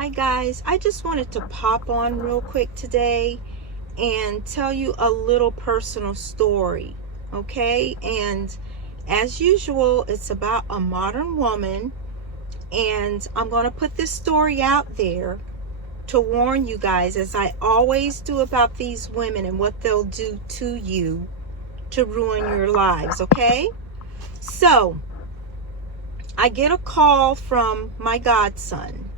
Hi guys, I just wanted to pop on real quick today and tell you a little personal story, okay? And as usual, it's about a modern woman, and I'm going to put this story out there to warn you guys, as I always do, about these women and what they'll do to you to ruin your lives, okay? So, I get a call from my godson.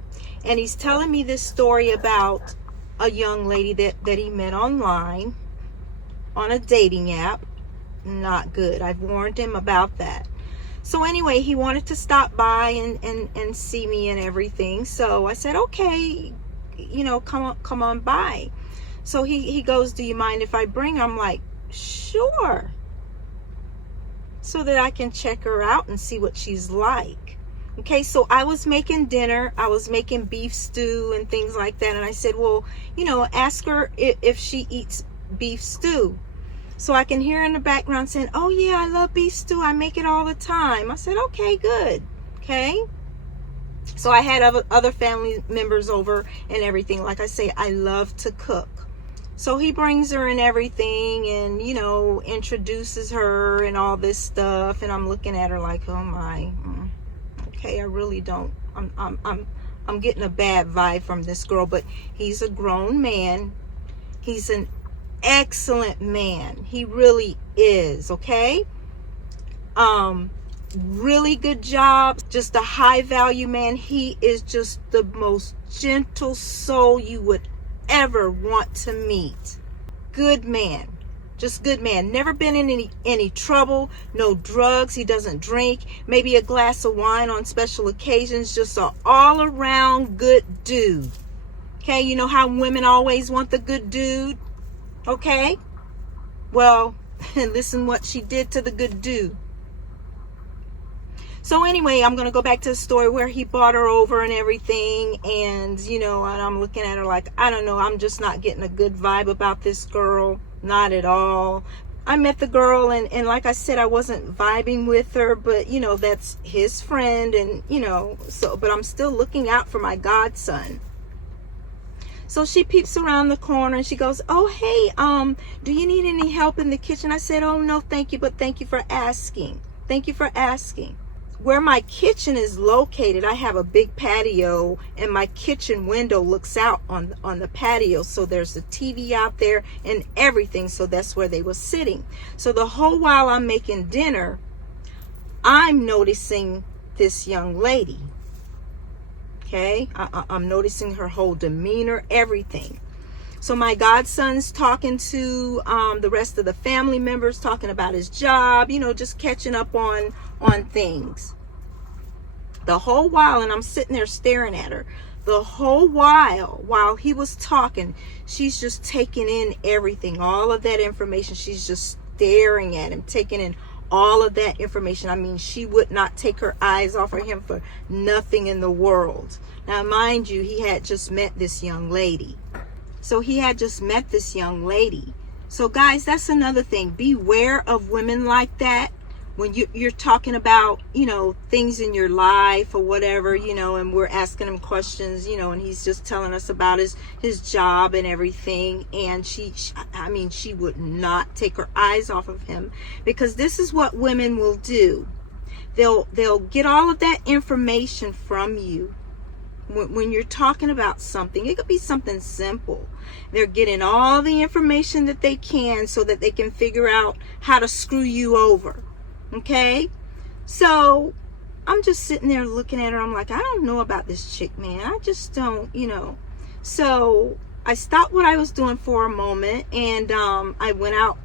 And he's telling me this story about a young lady that he met online on a dating app. Not good. I've warned him about that. So anyway, he wanted to stop by and see me and everything. So I said, okay, come on by. So he goes, do you mind if I bring her? I'm like, sure. So that I can check her out and see what she's like. Okay, so I was making dinner. I was making beef stew and things like that. And I said, well, ask her if she eats beef stew. So I can hear in the background saying, oh yeah, I love beef stew. I make it all the time. I said, okay, good. Okay. So I had other family members over and everything. Like I say, I love to cook. So he brings her and everything and, introduces her and all this stuff. And I'm looking at her like, oh my, okay, I really don't, I'm getting a bad vibe from this girl. But he's a grown man. He's an excellent man. He really is, okay? Really good job. Just a high value man. He is just the most gentle soul you would ever want to meet. Good man. Just good man. Never been in any trouble. No drugs. He doesn't drink. Maybe a glass of wine on special occasions. Just an all around good dude. Okay, you know how women always want the good dude? Okay? Well, listen what she did to the good dude. So anyway, I'm going to go back to the story where he brought her over and everything. And, and I'm looking at her like, I don't know. I'm just not getting a good vibe about this girl. Not at all. I met the girl and like I said, I wasn't vibing with her, but that's his friend and but I'm still looking out for my godson. So she peeps around the corner and she goes, oh, hey, do you need any help in the kitchen? I said, oh, no, thank you. But thank you for asking. Thank you for asking. Where my kitchen is located, I have a big patio and my kitchen window looks out on the patio. So there's a TV out there and everything. So that's where they were sitting. So the whole while I'm making dinner, I'm noticing this young lady. Okay, I'm noticing her whole demeanor, everything. So my godson's talking to the rest of the family members, talking about his job, just catching up on things. The whole while, and I'm sitting there staring at her. The whole while he was talking, she's just taking in everything, all of that information. She's just staring at him, taking in all of that information. I mean, she would not take her eyes off of him for nothing in the world. Now, mind you, he had just met this young lady. So guys, that's another thing. Beware of women like that. When you're talking about, things in your life or whatever, and we're asking him questions, and he's just telling us about his job and everything. And she would not take her eyes off of him, because this is what women will do. They'll get all of that information from you. When you're talking about something, it could be something simple. They're getting all the information that they can so that they can figure out how to screw you over. Okay? So I'm just sitting there looking at her. I'm like, I don't know about this chick, man. I just don't, So I stopped what I was doing for a moment, and I went out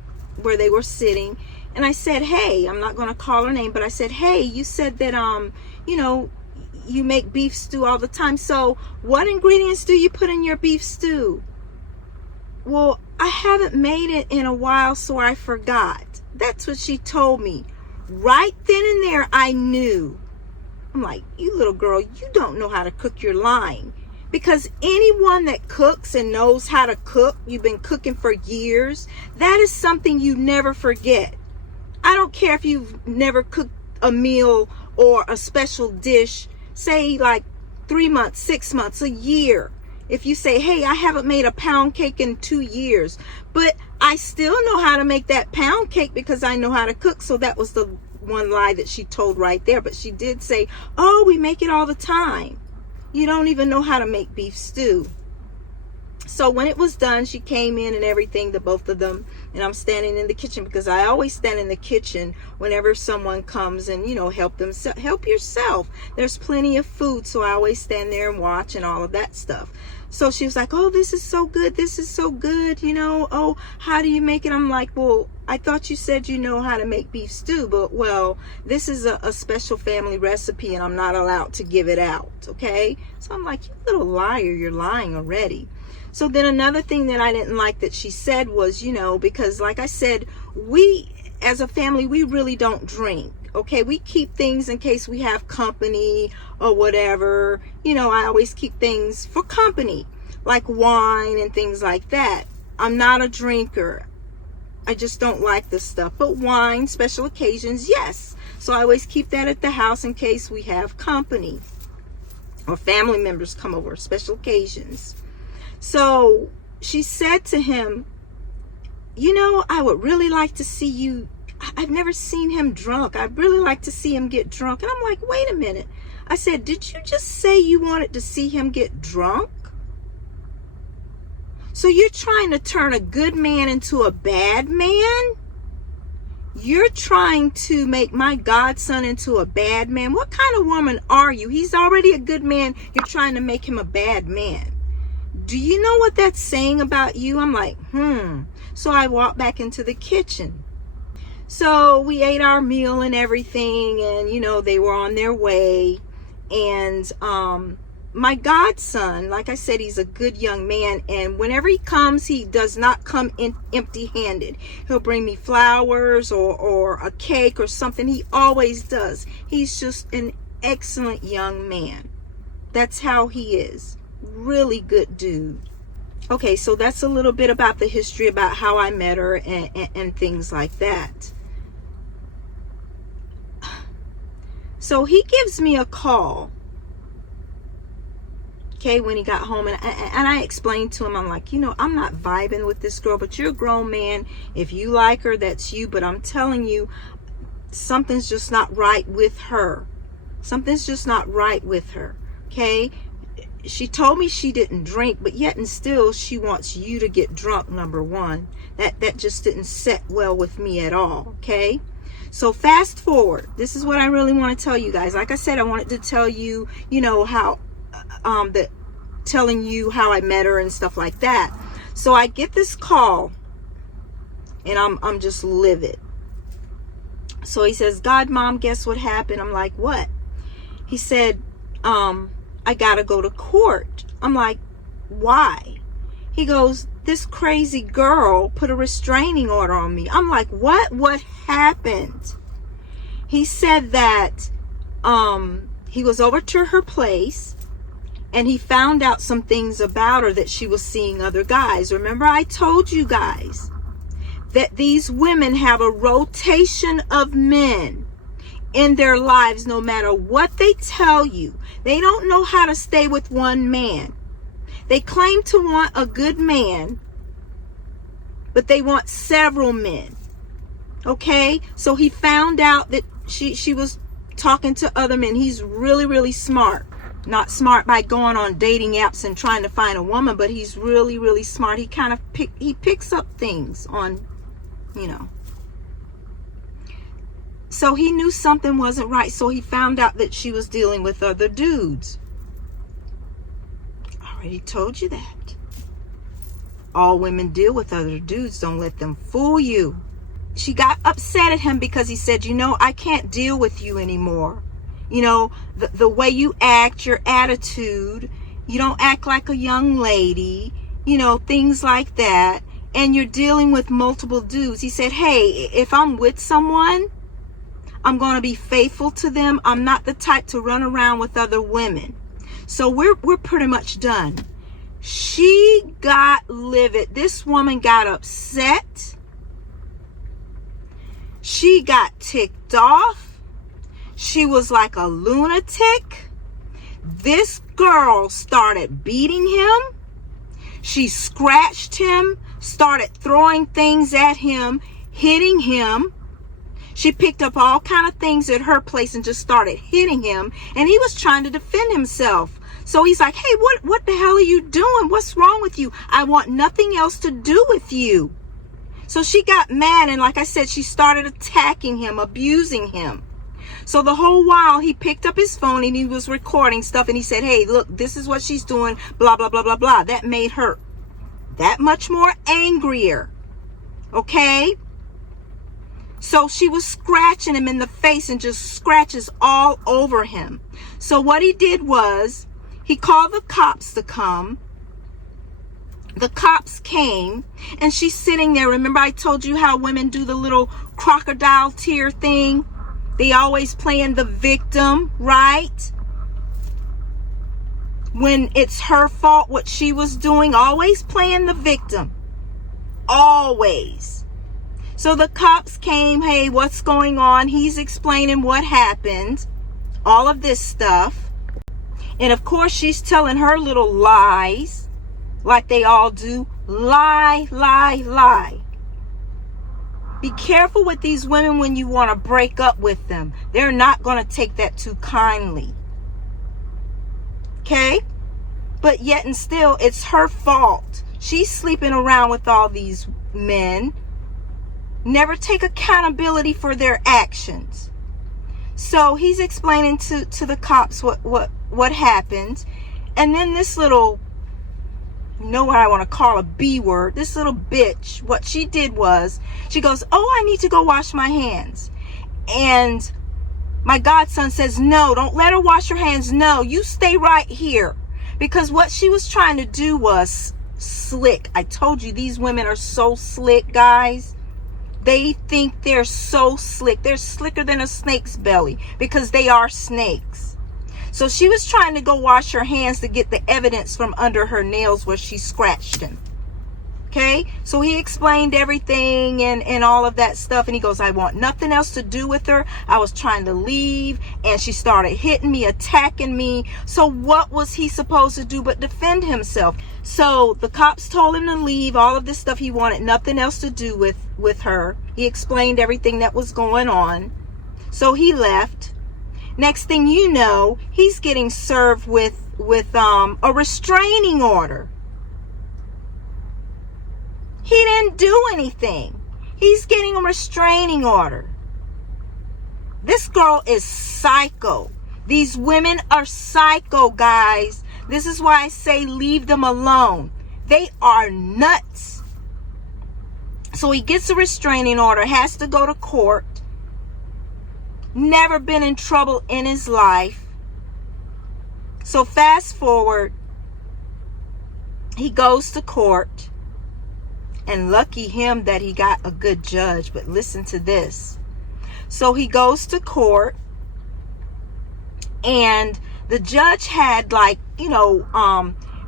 where they were sitting, and I said, hey, I'm not going to call her name, but I said, hey, you said that, you make beef stew all the time. So what ingredients do you put in your beef stew? Well, I haven't made it in a while, so I forgot. That's what she told me. Right then and there, I knew. I'm like, you little girl, you don't know how to cook. You're lying. Because anyone that cooks and knows how to cook, you've been cooking for years, that is something you never forget. I don't care if you've never cooked a meal or a special dish, say like 3 months, 6 months, a year. If you say, hey, I haven't made a pound cake in 2 years, but I still know how to make that pound cake because I know how to cook. So that was the one lie that she told right there. But she did say, oh, we make it all the time. You don't even know how to make beef stew. So when it was done, she came in and everything, the both of them, and I'm standing in the kitchen because I always stand in the kitchen whenever someone comes and, help yourself. There's plenty of food, so I always stand there and watch and all of that stuff. So she was like, oh, this is so good. This is so good. Oh, how do you make it? I'm like, well, I thought you said you know how to make beef stew, but this is a special family recipe and I'm not allowed to give it out. Okay. So I'm like, you little liar, you're lying already. So then another thing that I didn't like that she said was, because like I said, we as a family, we really don't drink. Okay, we keep things in case we have company or whatever. I always keep things for company, like wine and things like that. I'm not a drinker. I just don't like this stuff. But wine, special occasions, yes. So I always keep that at the house in case we have company or family members come over, special occasions. So she said to him, I would really like to see you. I've never seen him drunk. I'd really like to see him get drunk. And I'm like, wait a minute. I said, did you just say you wanted to see him get drunk? So you're trying to turn a good man into a bad man? You're trying to make my godson into a bad man? What kind of woman are you? He's already a good man. You're trying to make him a bad man. Do you know what that's saying about you? I'm like, So I walked back into the kitchen. So we ate our meal and everything, and they were on their way. And my godson, like I said, he's a good young man, and whenever he comes, he does not come in empty-handed. He'll bring me flowers or a cake or something. He always does. He's just an excellent young man. That's how he is. Really good dude. Okay, so that's a little bit about the history about how I met her and things like that. So he gives me a call, okay, when he got home, and I explained to him, I'm like, I'm not vibing with this girl, but you're a grown man. If you like her, that's you, but I'm telling you, something's just not right with her. Something's just not right with her, okay? She told me she didn't drink, but yet and still she wants you to get drunk, number one. That just didn't set well with me at all, okay? So fast forward. This is what I really want to tell you guys. Like I said, I wanted to tell you, how, telling you how I met her and stuff like that. So I get this call, and I'm just livid. So he says, God, Mom, guess what happened? I'm like, what? He said, I gotta go to court. I'm like, why? He goes, this crazy girl put a restraining order on me. I'm like, what? What happened? He said that he was over to her place and he found out some things about her, that she was seeing other guys. Remember, I told you guys that these women have a rotation of men in their lives. No matter what they tell you, they don't know how to stay with one man. They claim to want a good man, but they want several men. Okay, so he found out that she was talking to other men. He's really, really smart. Not smart by going on dating apps and trying to find a woman, but he's really, really smart. He kind of picks up things on, So he knew something wasn't right. So he found out that she was dealing with other dudes. I already told you that. All women deal with other dudes. Don't let them fool you. She got upset at him because he said, I can't deal with you anymore. The way you act, your attitude, you don't act like a young lady, things like that. And you're dealing with multiple dudes. He said, hey, if I'm with someone, I'm going to be faithful to them. I'm not the type to run around with other women. So we're pretty much done. She got livid. This woman got upset. She got ticked off. She was like a lunatic. This girl started beating him. She scratched him, started throwing things at him, hitting him. She picked up all kind of things at her place and just started hitting him. And he was trying to defend himself. So he's like, hey, what the hell are you doing? What's wrong with you? I want nothing else to do with you. So she got mad. And like I said, she started attacking him, abusing him. So the whole while he picked up his phone and he was recording stuff. And he said, hey, look, this is what she's doing. Blah, blah, blah, blah, blah. That made her that much more angrier. Okay. So she was scratching him in the face and just scratches all over him. So what he did was he called the cops to come. The cops came and she's sitting there. Remember I told you how women do the little crocodile tear thing? They always playing the victim, right? When it's her fault what she was doing, always playing the victim. Always. So the cops came, hey, what's going on? He's explaining what happened. All of this stuff. And of course she's telling her little lies, like they all do. Lie, lie, lie. Be careful with these women when you want to break up with them. They're not going to take that too kindly. Okay? But yet and still, it's her fault. She's sleeping around with all these men. Never take accountability for their actions. So he's explaining to the cops what happened. And then this little, you know what I want to call a B word, this little bitch, what she did was, she goes, oh, I need to go wash my hands. And my godson says, no, don't let her wash her hands. No, you stay right here. Because what she was trying to do was slick. I told you these women are so slick, guys. They think they're so slick. They're slicker than a snake's belly because they are snakes. So she was trying to go wash her hands to get the evidence from under her nails where she scratched him. Okay, so he explained everything and all of that stuff. And he goes, I want nothing else to do with her. I was trying to leave and she started hitting me, attacking me. So what was he supposed to do but defend himself? So the cops told him to leave, all of this stuff. He wanted nothing else to do with her. He explained everything that was going on. So he left. Next thing you know, he's getting served with a restraining order. He didn't do anything. He's getting a restraining order. This girl is psycho. These women are psycho, guys. This is why I say leave them alone. They are nuts. So he gets a restraining order, has to go to court. Never been in trouble in his life. So fast forward, he goes to court. And lucky him that he got a good judge. But listen to this. So he goes to court. And the judge had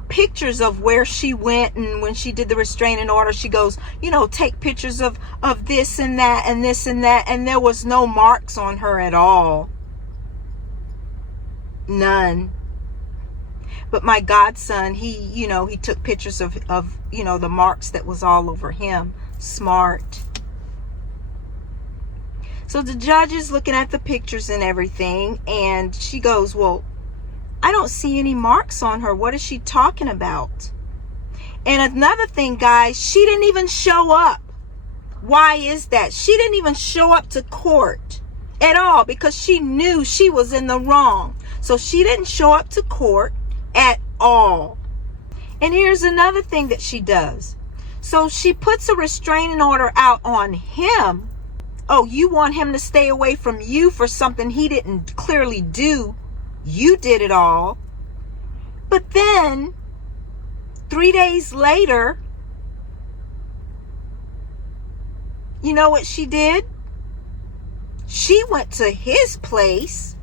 pictures of where she went. And when she did the restraining order, she goes, take pictures of this and that and this and that. And there was no marks on her at all. None. But my godson, he took pictures of the marks that was all over him. Smart. So the judge is looking at the pictures and everything. And she goes, well, I don't see any marks on her. What is she talking about? And another thing, guys, she didn't even show up. Why is that? She didn't even show up to court at all because she knew she was in the wrong. So she didn't show up to court at all. And here's another thing that she does. So she puts a restraining order out on him. Oh, you want him to stay away from you for something he didn't clearly do. You did it all. But then 3 days later, you know what she did? She went to his place.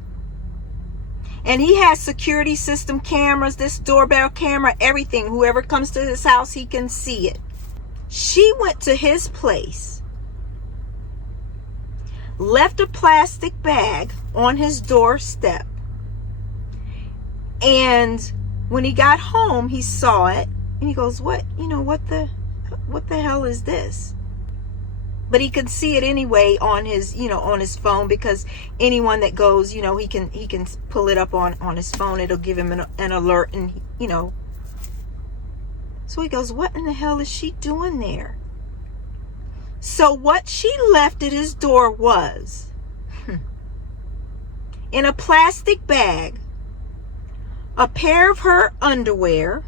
And he has security system cameras, this doorbell camera, everything. Whoever comes to his house, he can see it. She went to his place, left a plastic bag on his doorstep, And when he got home, he saw it and he goes, what the hell is this? But he can see it anyway on his phone, because anyone that goes, he can pull it up on his phone. It'll give him an alert, and so he goes, what in the hell is she doing there? So what she left at his door was, in a plastic bag, a pair of her underwear,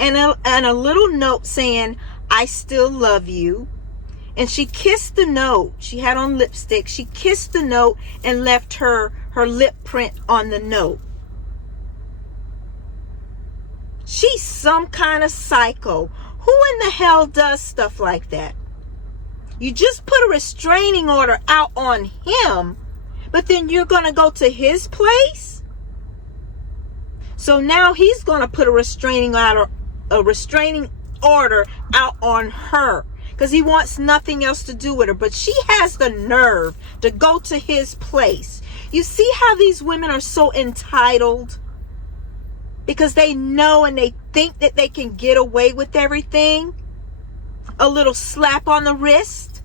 and a little note saying, I still love you. And she kissed the note. She had on lipstick. She kissed the note and left her lip print on the note. She's some kind of psycho. Who in the hell does stuff like that? You just put a restraining order out on him, but then you're going to go to his place? So now he's going to put a restraining order out on her, because he wants nothing else to do with her. But she has the nerve to go to his place. You see how these women are so entitled? Because they know and they think that they can get away with everything. A little slap on the wrist.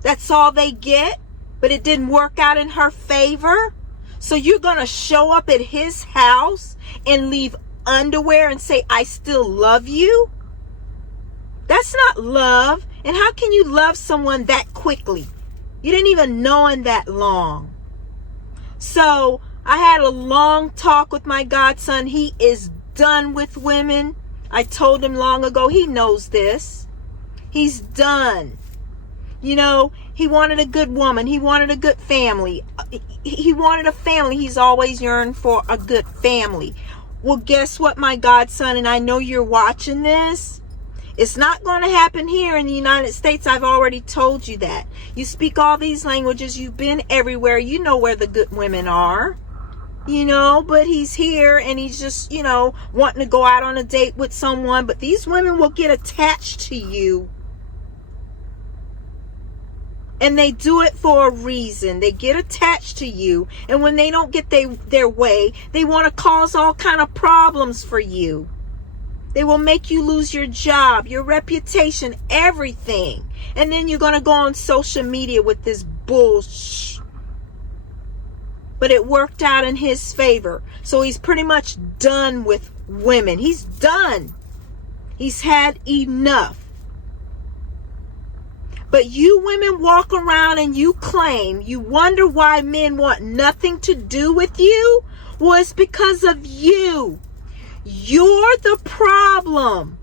That's all they get. But it didn't work out in her favor. So you're going to show up at his house and leave underwear and say, I still love you? That's not love. And how can you love someone that quickly? You didn't even know him that long. So I had a long talk with my godson. He is done with women. I told him long ago. He knows this. He's done. He wanted a good woman. He wanted a good family. He wanted a family. He's always yearned for a good family. Well, guess what, my godson? And I know you're watching this. It's not going to happen here in the United States. I've already told you that. You speak all these languages. You've been everywhere. You know where the good women are. But he's here and he's just, wanting to go out on a date with someone. But these women will get attached to you. And they do it for a reason. They get attached to you. And when they don't get their way, they want to cause all kind of problems for you. They will make you lose your job, your reputation, everything. And then you're going to go on social media with this bullshit. But it worked out in his favor. So he's pretty much done with women. He's done. He's had enough. But you women walk around and you claim, you wonder why men want nothing to do with you? Well, it's because of you. You're the problem.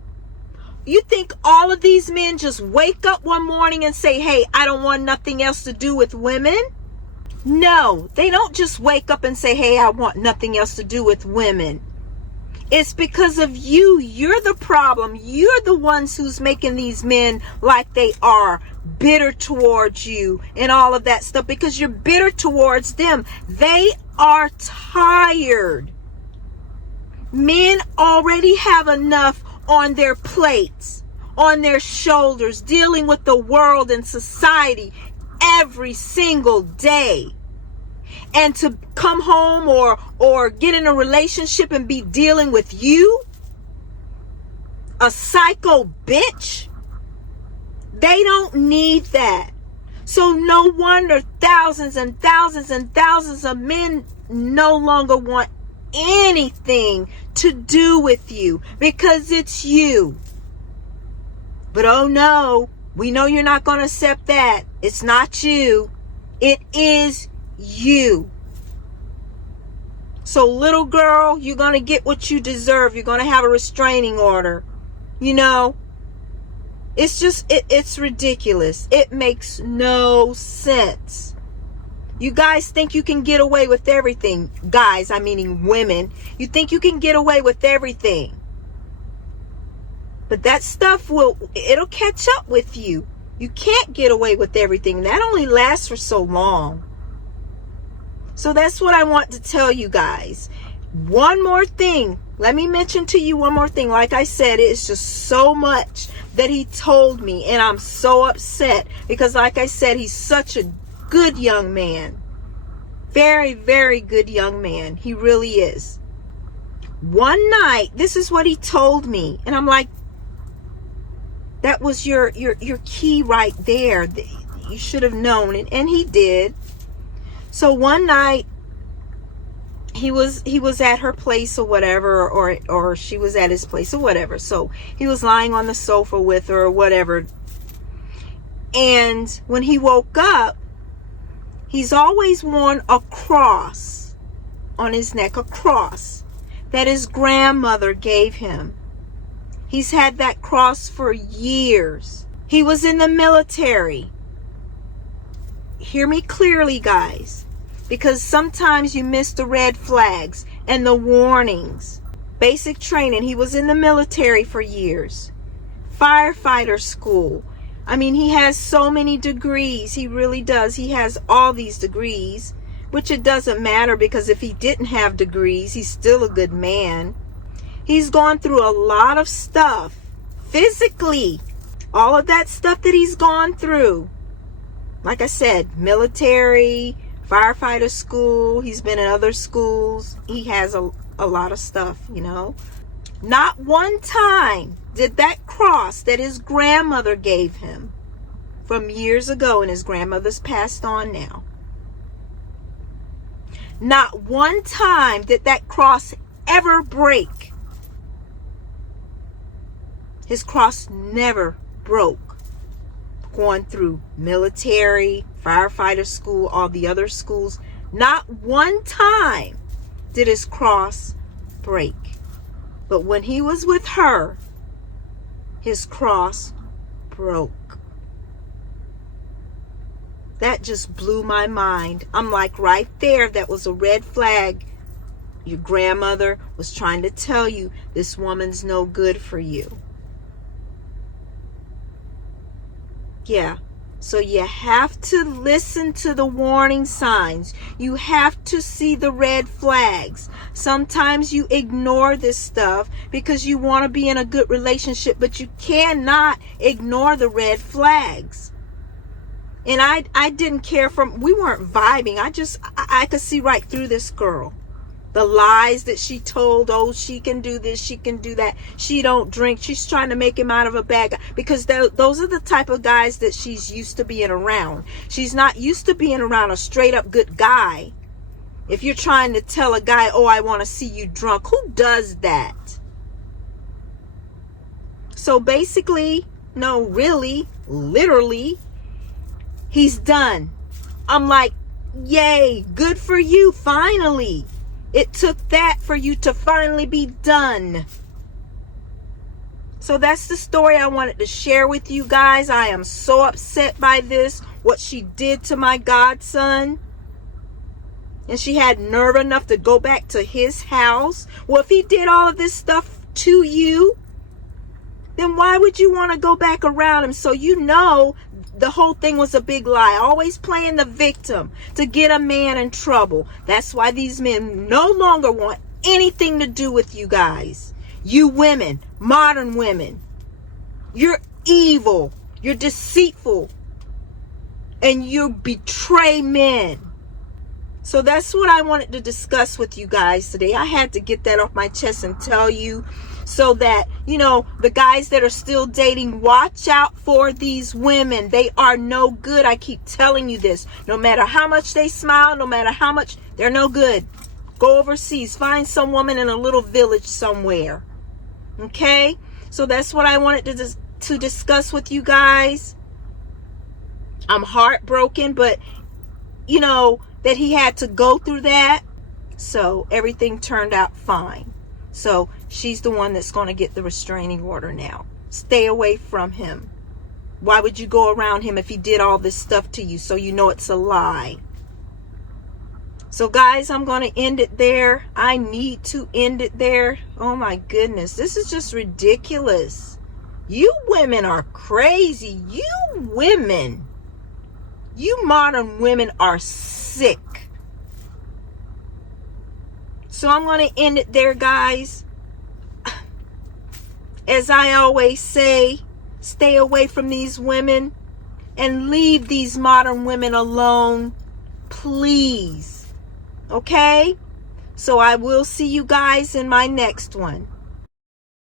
You think all of these men just wake up one morning and say, hey, I don't want nothing else to do with women? No, they don't just wake up and say, hey, I want nothing else to do with women. It's because of you. You're the problem. You're the ones who's making these men like they are bitter towards you and all of that stuff, because you're bitter towards them. They are tired. Men already have enough on their plates, on their shoulders, dealing with the world and society every single day. And to come home or get in a relationship and be dealing with you, a psycho bitch, they don't need that. So no wonder thousands and thousands and thousands of men no longer want anything to do with you, because it's you. But oh no, we know you're not going to accept that. It's not you. It is you. So little girl, you're going to get what you deserve. You're going to have a restraining order. It's just, it's ridiculous. It makes no sense. You guys think you can get away with everything. Guys, I'm meaning women. You think you can get away with everything. But that stuff it'll catch up with you. You can't get away with everything. That only lasts for so long. So that's what I want to tell you guys. One more thing. Let me mention to you one more thing. Like I said, it's just so much that he told me. And I'm so upset. Because like I said, he's such a good young man. Very, very good young man. He really is. One night, this is what he told me. And I'm like, that was your key right there. You should have known. And he did. So one night, he was at her place or whatever, or she was at his place or whatever. So he was lying on the sofa with her or whatever. And when he woke up, he's always worn a cross on his neck, a cross that his grandmother gave him. He's had that cross for years. He was in the military. Hear me clearly, guys, because sometimes you miss the red flags and the warnings. Basic training. He was in the military for years. Firefighter school. I mean, he has so many degrees. He really does. He has all these degrees, which it doesn't matter, because if he didn't have degrees, he's still a good man. He's gone through a lot of stuff physically. All of that stuff that he's gone through. Like I said, military, firefighter school. He's been in other schools. He has a lot of stuff, you know. Not one time did that cross that his grandmother gave him from years ago, and his grandmother's passed on now. Not one time did that cross ever break. His cross never broke. Going through military, firefighter school, all the other schools, not one time did his cross break. But when he was with her, his cross broke. That just blew my mind. I'm like, right there, that was a red flag. Your grandmother was trying to tell you, this woman's no good for you. Yeah. So you have to listen to the warning signs. You have to see the red flags. Sometimes you ignore this stuff because you want to be in a good relationship, but you cannot ignore the red flags. And I didn't care we weren't vibing. I could see right through this girl. The lies that she told, oh, she can do this, she can do that. She don't drink. She's trying to make him out of a bad guy. Because those are the type of guys that she's used to being around. She's not used to being around a straight up good guy. If you're trying to tell a guy, oh, I want to see you drunk. Who does that? So basically, no, really, literally, he's done. I'm like, yay, good for you, finally. It took that for you to finally be done. So that's the story I wanted to share with you guys. I am so upset by this, what she did to my godson. And she had nerve enough to go back to his house. Well, if he did all of this stuff to you, then why would you want to go back around him? So you know the whole thing was a big lie. Always playing the victim to get a man in trouble. That's why these men no longer want anything to do with you guys. You women, modern women, you're evil, you're deceitful, and you betray men. So that's what I wanted to discuss with you guys today. I had to get that off my chest and tell you, so that, you know, the guys that are still dating, watch out for these women. They are no good. I keep telling you this. No matter how much they smile, no matter how much, they're no good. Go overseas. Find some woman in a little village somewhere. Okay? So that's what I wanted to discuss with you guys. I'm heartbroken, but, you know, that he had to go through that. So everything turned out fine. So she's the one that's going to get the restraining order now. Stay away from him. Why would you go around him if he did all this stuff to you? So you know it's a lie. So guys, I'm going to end it there. I need to end it there. Oh my goodness. This is just ridiculous. You women are crazy. You women. You modern women are sick. So I'm going to end it there, guys. As I always say, stay away from these women and leave these modern women alone. Please. Okay? So I will see you guys in my next one.